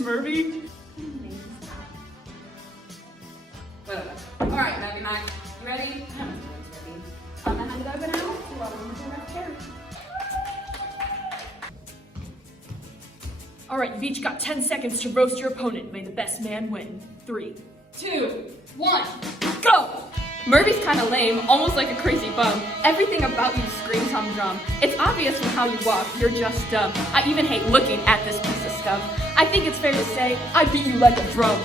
Smurfy? Whatever. Alright, Maggie Mac, you ready? I'm gonna hand it over now to our wonderful referee. All right, you've each got 10 seconds to roast your opponent. May the best man win. 3, 2, 1. go! Murphy's kind of lame, almost like a crazy bum. Everything about you screams humdrum. It's obvious from how you walk, you're just dumb. I even hate looking at this piece of scum. I think it's fair to say, I beat you like a drum.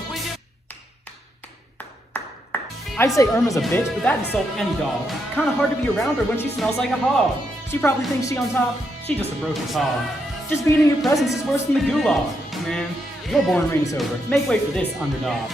I'd say Irma's a bitch, but that insults any dog. Kinda hard to be around her when she smells like a hog. She probably thinks she on top, she just a broken hog. Just being in your presence is worse than the gulag. Man, your boring reign's over. Make way for this underdog.